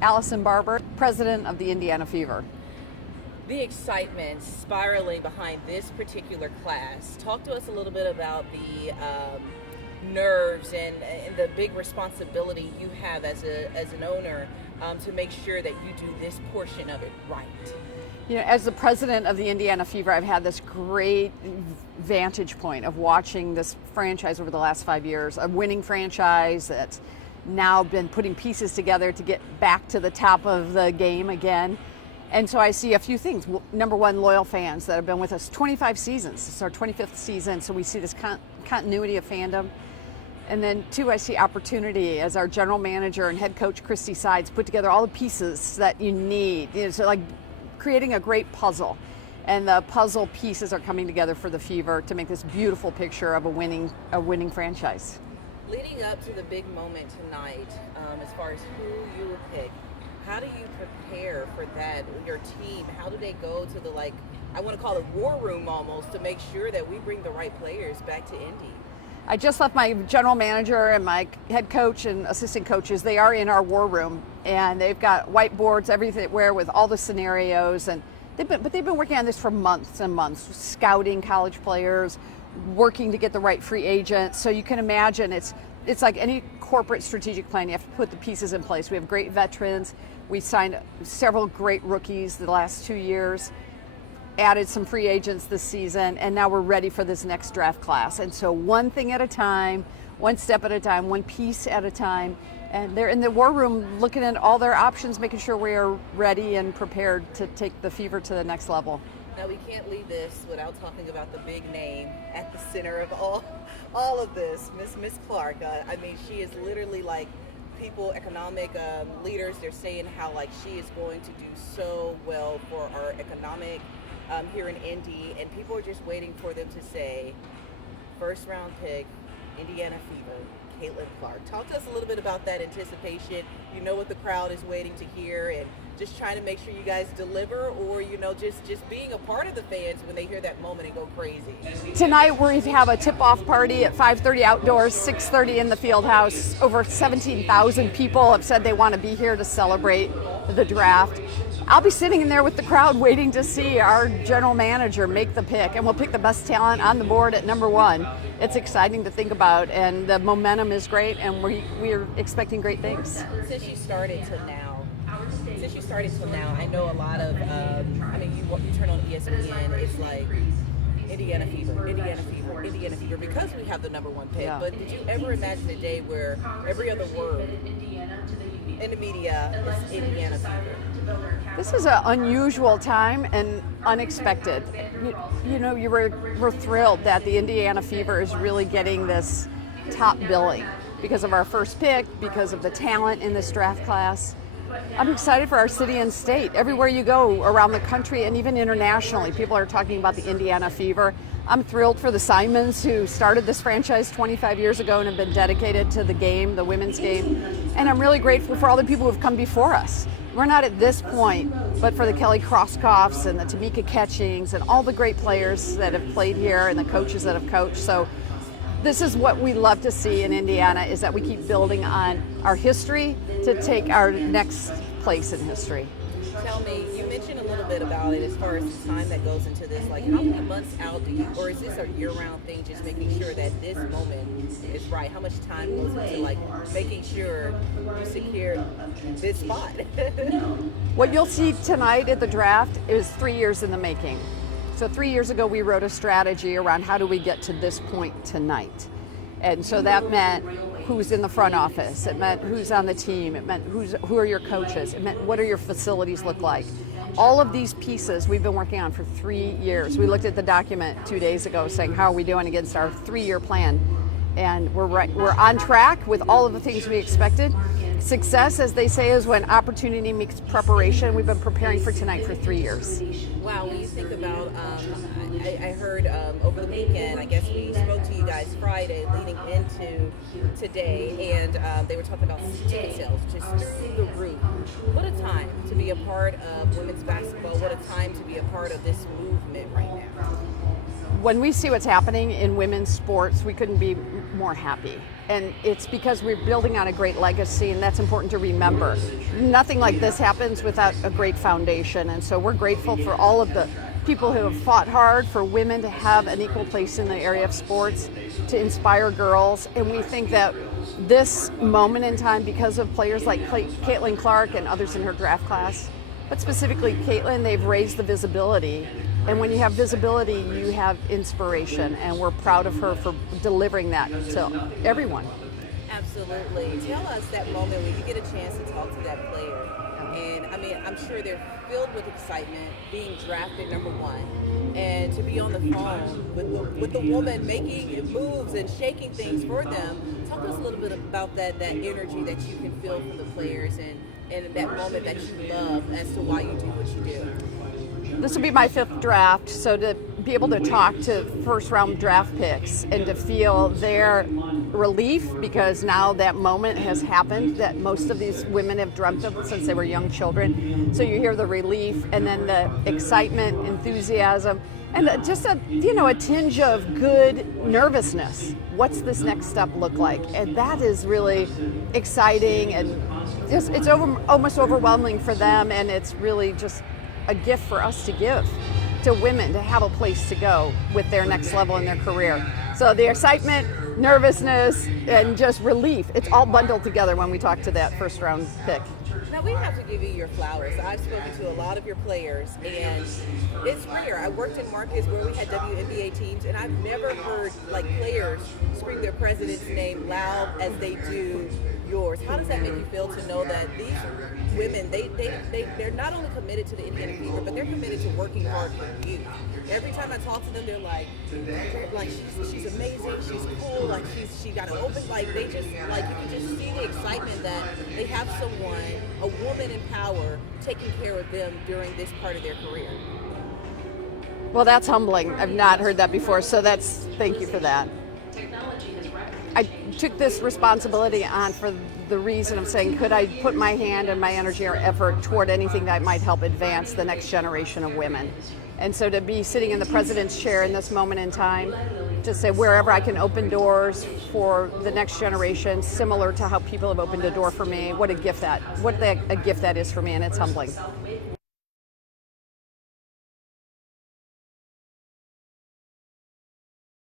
Allison Barber, president of the Indiana Fever. The excitement spiraling behind this particular class. Talk to us a little bit about the nerves and the big responsibility you have as an owner to make sure that you do this portion of it right. You know, as the president of the Indiana Fever, I've had this great vantage point of watching this franchise over the last 5 years, a winning franchise that's now been putting pieces together to get back to the top of the game again. And so I see a few things. Number one, loyal fans that have been with us 25 seasons. It's our 25th season, so we see this continuity of fandom. And then two, I see opportunity as our general manager and head coach, Christy Sides, put together all the pieces that you need. You know, so like creating a great puzzle. And the puzzle pieces are coming together for the Fever to make this beautiful picture of a winning franchise. Leading up to the big moment tonight, as far as who you will pick, how do you prepare for that? Your team, how do they go to the, I want to call it war room almost, to make sure that we bring the right players back to Indy? I just left my general manager and my head coach and assistant coaches. They are in our war room, and they've got whiteboards everywhere with all the scenarios, and they've been working on this for months and months, scouting college players, working to get the right free agents. So you can imagine it's like any corporate strategic plan. You have to put the pieces in place. We have great veterans. We signed several great rookies the last 2 years, added some free agents this season, and now we're ready for this next draft class. And so one thing at a time, one step at a time, one piece at a time. And they're in the war room looking at all their options, making sure we are ready and prepared to take the Fever to the next level. Now, we can't leave this without talking about the big name at the center of all of this, Miss Clark. I mean, she is literally economic leaders. They're saying how she is going to do so well for our economic here in Indy, and people are just waiting for them to say, first round pick, Indiana Fever, Caitlin Clark. Talk to us a little bit about that anticipation. You know what the crowd is waiting to hear, and just trying to make sure you guys deliver, or just being a part of the fans when they hear that moment and go crazy. Tonight we have a tip-off party at 5:30 outdoors, 6:30 in the field house. Over 17,000 people have said they want to be here to celebrate the draft. I'll be sitting in there with the crowd waiting to see our general manager make the pick, and we'll pick the best talent on the board at number one. It's exciting to think about, and the momentum is great, and we're expecting great things. Since you started till now, I know a lot of, you turn on ESPN, it's like Indiana Fever, Indiana Fever, Indiana Fever, because we have the number one pick. Yeah. But did you ever imagine a day where every other word in the media is Indiana Fever? This is an unusual time and unexpected. We're thrilled that the Indiana Fever is really getting this top billing because of our first pick, because of the talent in this draft class. I'm excited for our city and state. Everywhere you go around the country and even internationally, people are talking about the Indiana Fever. I'm thrilled for the Simons, who started this franchise 25 years ago and have been dedicated to the game, the women's game. And I'm really grateful for all the people who have come before us. We're not at this point, but for the Kelly Crosskoffs and the Tamika Catchings and all the great players that have played here and the coaches that have coached. So this is what we love to see in Indiana, is that we keep building on our history to take our next place in history. Tell me, you mentioned a little bit about it as far as the time that goes into this. How many months out do you, or is this a year-round thing, just making sure that this moment is right? How much time goes into making sure you secure this spot? What you'll see tonight at the draft is 3 years in the making. So 3 years ago, we wrote a strategy around how do we get to this point tonight. And so that meant who's in the front office. It meant who's on the team. It meant who are your coaches. It meant what do your facilities look like. All of these pieces we've been working on for 3 years. We looked at the document 2 days ago saying, how are we doing against our 3-year plan? And we're on track with all of the things we expected. Success, as they say, is when opportunity meets preparation. We've been preparing for tonight for 3 years. Wow, when you think about, I heard over the weekend, I guess we spoke to you guys Friday leading into today, and they were talking about ticket sales just through the roof. What a time to be a part of women's basketball. What a time to be a part of this movement right now. When we see what's happening in women's sports, we couldn't be more happy. And it's because we're building on a great legacy, and that's important to remember. Nothing like this happens without a great foundation, and so we're grateful for all of the people who have fought hard for women to have an equal place in the area of sports, to inspire girls, and we think that this moment in time, because of players like Caitlin Clark and others in her draft class, but specifically Caitlin, they've raised the visibility. And when you have visibility, you have inspiration, and we're proud of her for delivering that to everyone. Absolutely. Tell us that moment when you get a chance to talk to that player. And I mean, I'm sure they're filled with excitement being drafted #1, and to be on the phone with the woman making moves and shaking things for them. Talk to us a little bit about that energy that you can feel from the players, and that moment that you love as to why you do what you do. This will be my 5th draft, so to be able to talk to first-round draft picks and to feel their relief, because now that moment has happened that most of these women have dreamt of since they were young children. So you hear the relief, and then the excitement, enthusiasm, and just a tinge of good nervousness. What's this next step look like? And that is really exciting, and it's almost overwhelming for them, and it's really just a gift for us to give to women to have a place to go with their next level in their career. So the excitement, nervousness, and just relief, it's all bundled together when we talk to that first-round pick. Now, we have to give you your flowers. I've spoken to a lot of your players, and it's rare. I worked in markets where we had WNBA teams, and I've never heard players scream their president's name loud as they do yours. How does that make you feel to know that these women, they're not only committed to the Indiana Fever, but they're committed to working hard for you? Every time I talk to them, they're like she's amazing, she's cool, she got an open, they just, you can just see the excitement that they have someone, a woman in power, taking care of them during this part of their career. Well, that's humbling. I've not heard that before, so thank you for that. I took this responsibility on for the reason of saying, could I put my hand and my energy or effort toward anything that might help advance the next generation of women? And so to be sitting in the president's chair in this moment in time, to say wherever I can open doors for the next generation, similar to how people have opened a door for me, what a gift that is for me, and it's humbling.